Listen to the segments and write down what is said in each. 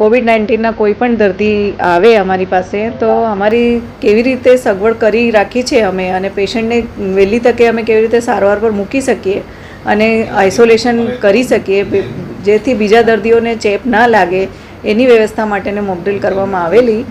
કોવિડ-19ના કોઈ પણ દર્દી આવે અમારી પાસે તો અમારી કેવી રીતે સગવડ કરી રાખી છે અમે, અને પેશન્ટને વહેલી તકે અમે કેવી રીતે સારવાર પર મૂકી શકીએ અને આઇસોલેશન કરી શકીએ જેથી બીજા દર્દીઓને ચેપ ના લાગે, એની વ્યવસ્થા માટેને મોકડ્રીલ કરવામાં આવેલી.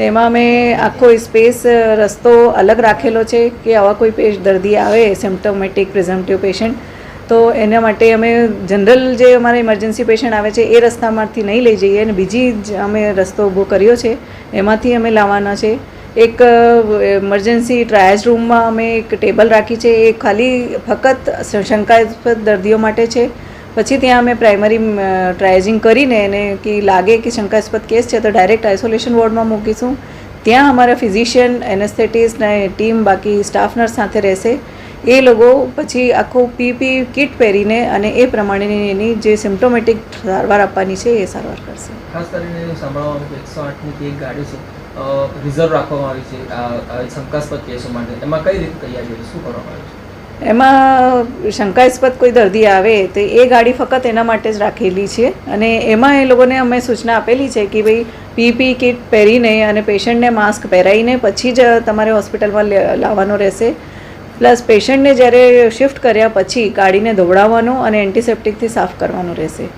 તેમાં અમે આખો સ્પેસ રસ્તો અલગ રાખેલો છે કે આવા કોઈ દર્દી આવે સિમ્પ્ટોમેટિક પ્રિઝમ્પટિવ પેશન્ટ તો એના માટે અમે જનરલ જે અમારા ઇમરજન્સી પેશન્ટ આવે છે એ રસ્તામાંથી નહીં લઈ જઈએ અને બીજી અમે રસ્તો ઊભો કર્યો છે એમાંથી અમે લાવવાના છે. એક ઇમરજન્સી ટ્રાયજ રૂમમાં અમે એક ટેબલ રાખી છે, એ ખાલી ફક્ત શંકાસ્પદ દર્દીઓ માટે છે. પછી ત્યાં અમે પ્રાઇમરી ટ્રાયજિંગ કરીને એને કે લાગે કે શંકાસ્પદ કેસ છે તો ડાયરેક્ટ આઇસોલેશન વોર્ડમાં મૂકીશું. ત્યાં અમારા ફિઝિશિયન, એનેસ્થેટિસ્ટ ને ટીમ બાકી સ્ટાફ નર્સ સાથે રહેશે. એ લોકો પછી આખું પીપી કિટ પહેરીને અને એ પ્રમાણેની એની જે સિમ્પ્ટોમેટિક સારવાર આપવાની છે એ સારવાર કરશે. ખાસ કરીને સાંભળવામાં કે 108ની એક ગાડી છે રિઝર્વ રાખવામાં આવી છે શંકાસ્પદ કેસો માટે, એમાં કઈ રીતે તૈયારી શું કરવામાં આવી છે? એમાં શંકાસ્પદ કોઈ દર્દી આવે તો એ ગાડી ફક્ત એના માટે જ રાખેલી છે અને એમાં એ લોકોને અમે સૂચના આપેલી છે કે ભાઈ પીપી કિટ પહેરીને અને પેશન્ટને માસ્ક પહેરાવીને પછી જ તમારે હોસ્પિટલમાં લાવવાનો રહેશે. પ્લસ પેશન્ટને જ્યારે શિફ્ટ કર્યા પછી ગાડીને ધોવડાવવાનું અને એન્ટિસેપ્ટિકથી સાફ કરવાનું રહેશે.